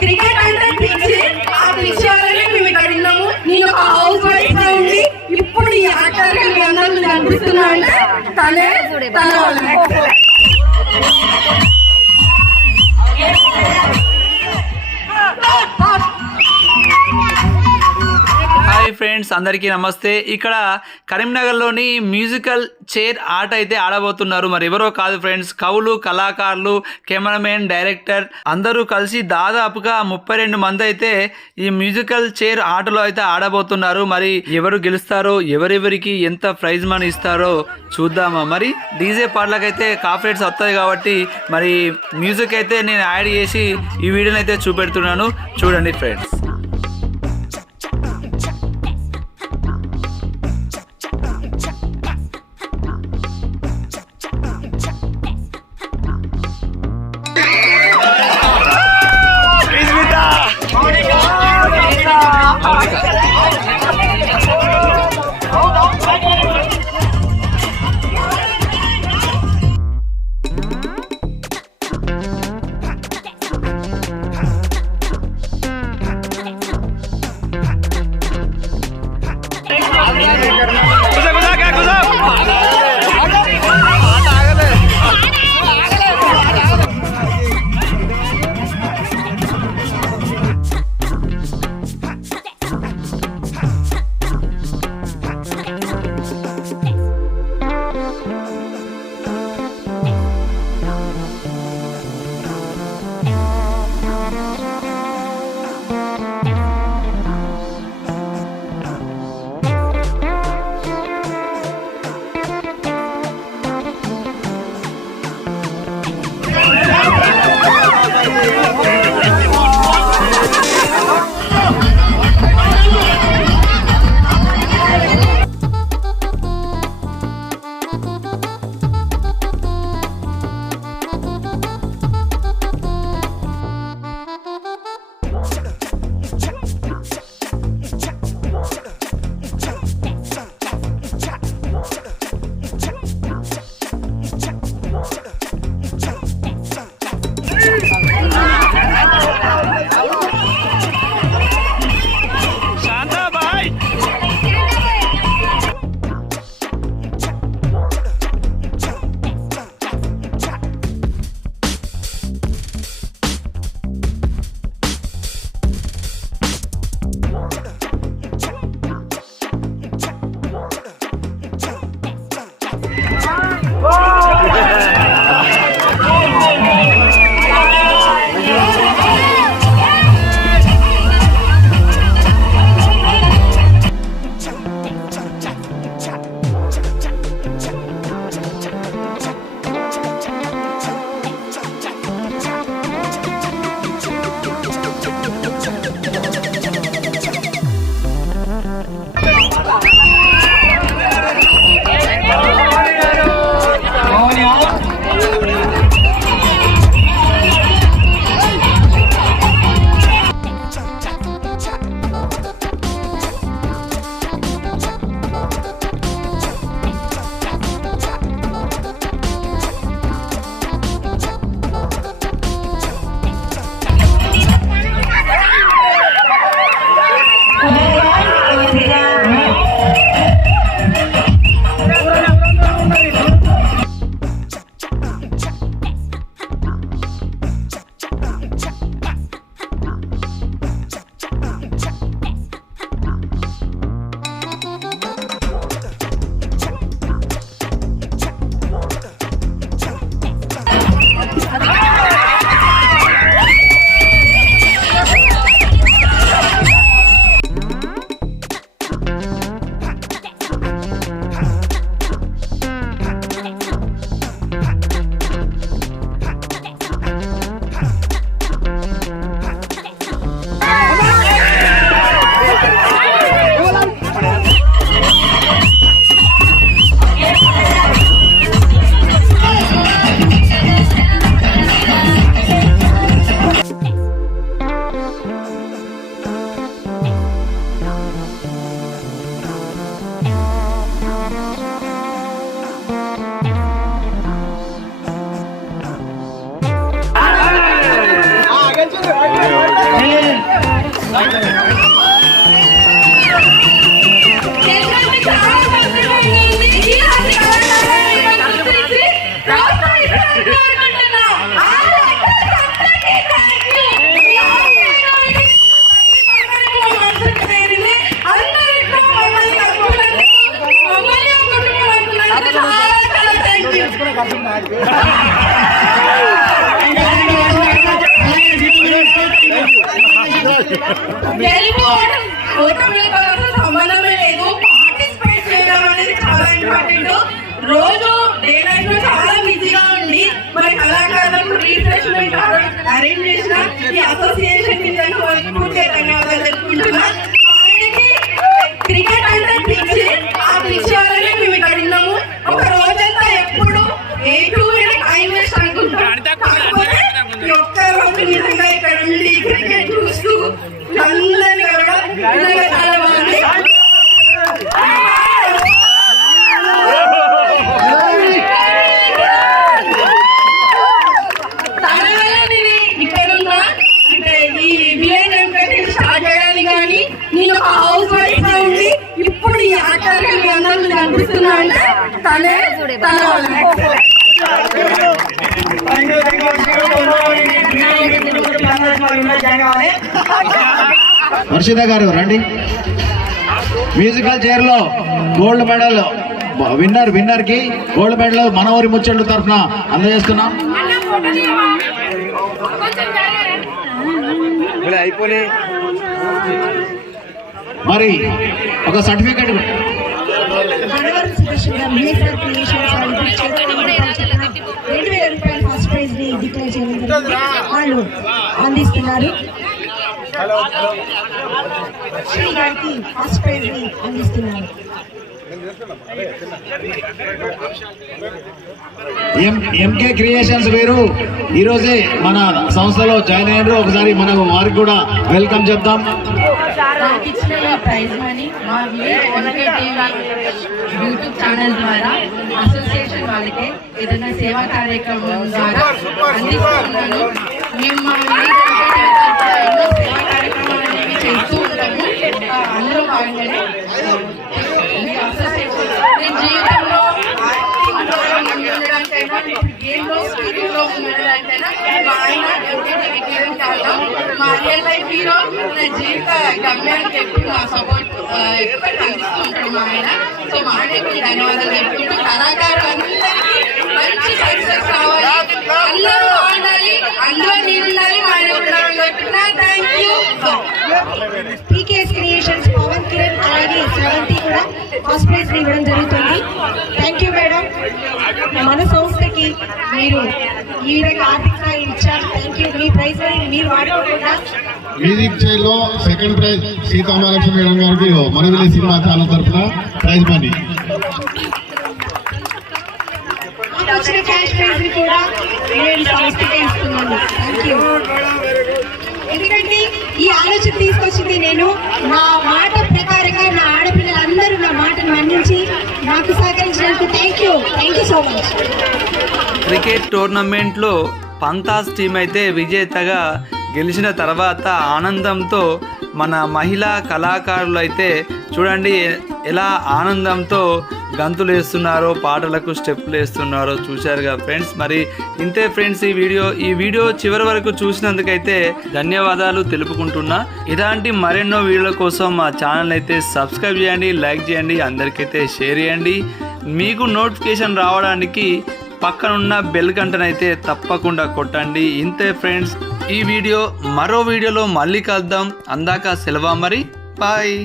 Cricket అంటే పిచ్చి, ఆ పిచ్చి వల్లనే మేము ఇక్కడ ఉన్నాము. నేను ఒక హౌస్ వైఫ్ గా ఉండి ఇప్పుడు ఈ యాక్టర్ గా మీ అందరూ కనిపిస్తున్నా అంటే తన వల్ల. హాయ్ ఫ్రెండ్స్, అందరికీ నమస్తే. ఇక్కడ కరీంనగర్లోని మ్యూజికల్ చైర్ ఆట అయితే ఆడబోతున్నారు. మరి ఎవరో కాదు ఫ్రెండ్స్, కవులు, కళాకారులు, కెమెరామెన్, డైరెక్టర్ అందరూ కలిసి దాదాపుగా 32 మంది అయితే ఈ మ్యూజికల్ చైర్ ఆటలో అయితే ఆడబోతున్నారు. మరి ఎవరు గెలుస్తారో, ఎవరెవరికి ఎంత ప్రైజ్ మనీ ఇస్తారో చూద్దామా. మరి డీజే పాటలకైతే కాపీరైట్స్ వస్తాయి కాబట్టి మరి మ్యూజిక్ అయితే నేను యాడ్ చేసి ఈ వీడియోని అయితే చూపెడుతున్నాను, చూడండి ఫ్రెండ్స్. సంబంధమే లేదు. పార్టిసిపేట్ చేయడం అనేది చాలా ఇంపార్టెంట్. రోజు డే లైఫ్ లో చాలా బిజీగా ఉండి మన కళాకారులకు రీఫ్రెష్మెంట్ అరేంజ్ చేసిన ఈ అసోసియేషన్ ధన్యవాదాలు తెలుపుకుంటున్నా. క్రికెట్ అంటే పిచ్చి, ఆ పిచ్చి వల్లనే మేము ఇక్కడ ఉన్నాము. ఒక రోజంతా ఎప్పుడు టైం వేస్ట్ అనుకుంటాం. కాకపోతే ఒక్క రోజు నిజంగా ఇక్కడ ఉండి క్రికెట్ చూస్తూ అందరినీ కలవడం నిజంగా చాలా బాగుంది. ఇక్కడున్నా అంటే ఈ విలేజ్ ఎంటర్టైన్మెంట్ స్టార్ట్ చేయడానికి కానీ నేను ఒక హౌస్ వైఫ్ గా ఉండి ఇప్పుడు ఈ ఆచార్య మీ అందరూ కనిపిస్తున్నా అంటే తనే తన వర్షిత గారు రండి. మ్యూజికల్ చైర్ లో గోల్డ్ మెడల్ విన్నర్ కి గోల్డ్ మెడల్ మన ఊరి ముచ్చట్లు తరఫున అందజేస్తున్నాం. మరి ఒక సర్టిఫికేట్ వాళ్ళు అందిస్తున్నారు. ఫస్ట్ ప్రైజ్ ని అందిస్తున్నారు. ఎంకే క్రియేషన్స్ వేరు ఈ రోజే మన సంస్థలో జాయిన్ అయ్యారు. ఒకసారి మనం వారికి కూడా వెల్కమ్ చెప్తాం. ప్రైజ్ మనీ మా యూట్యూబ్ ఛానల్ ద్వారా అసోసియేషన్ వాళ్ళకి ఏదైనా సేవా కార్యక్రమం ద్వారా అందిస్తున్నాను. మేము మా ఎన్నో సేవా కార్యక్రమాలు అనేవి చేస్తూ ఉంటాము. అందులో భాగంగానే అసోసియేషన్ జీవితంలో గేమ్ లో స్పీకింగ్ లో ఉండడానికైనా మా ఆయన కిరణ్ కావడం మా రియల్ లైఫ్ హీరో నా జీవిత గమ్యాన్ని చెప్పి మా సపోర్ట్ ఎప్పటికీ అందిస్తుంటాడు మా ఆయన. సో మా ఆయనకి ధన్యవాదాలు చెప్పుకుంటూ కళాకారులు అందరికీ మంచి సక్సెస్ కావాలి, అందరూ ఆడాలి, అందులో నేను ఉండాలి, మా ఆయన ఉండాలని చెప్తున్నా. Thank you. PKS creations Pawan Kiran అలాగే శ్రవంతి కూడా ఫస్ట్ ప్రైజ్ ఇవ్వడం జరుగుతుంది. Thank you madam. మన సంస్థకి మీరు ఈ విధంగా ఆర్థిక సాయం ఇచ్చారు. Thank you. మీ ప్రైజ్ మీరు వాడుకోకుండా మ్యూజిక్ చైర్ లో సెకండ్ ప్రైజ్ సీతామహాలక్ష్మి మేడం గారికి మనవిలే సినిమా ఛానల్ తరఫున ప్రైజ్ మనీ. వచ్చిన క్యాష్ ప్రైజ్ ని కూడా నేను సంస్థకే ఇస్తున్నాను. Thank you. ఎందుకంటే ఈ ఆలోచన తీసుకొచ్చింది నేను. నా మాట ప్రకారంగా నా ఆడపిల్లలందరూ నా మాటను మన్నించి నాకు సహకరించినందుకు thank you so much. Cricket టోర్నమెంట్లో పంతాస్ టీం అయితే విజేతగా గెలిచిన తర్వాత ఆనందంతో మన మహిళా కళాకారులు అయితే చూడండి ఎలా ఆనందంతో గంతులు వేస్తున్నారో, పాటలకు స్టెప్పులు వేస్తున్నారో చూశారుగా ఫ్రెండ్స్. మరి ఇంతే ఫ్రెండ్స్ ఈ వీడియో చివరి వరకు చూసినందుకైతే ధన్యవాదాలు తెలుపుకుంటున్నా. ఇలాంటి మరెన్నో వీడియోల కోసం మా ఛానల్ అయితే సబ్స్క్రైబ్ చేయండి, లైక్ చేయండి, అందరికైతే షేర్ చేయండి. మీకు నోటిఫికేషన్ రావడానికి పక్కనున్న బెల్ గంటనైతే తప్పకుండా కొట్టండి. ఇంతే ఫ్రెండ్స్ మరో వీడియోలో మళ్ళీ కలుద్దాం. అందాక సెలవు మరి. బాయ్.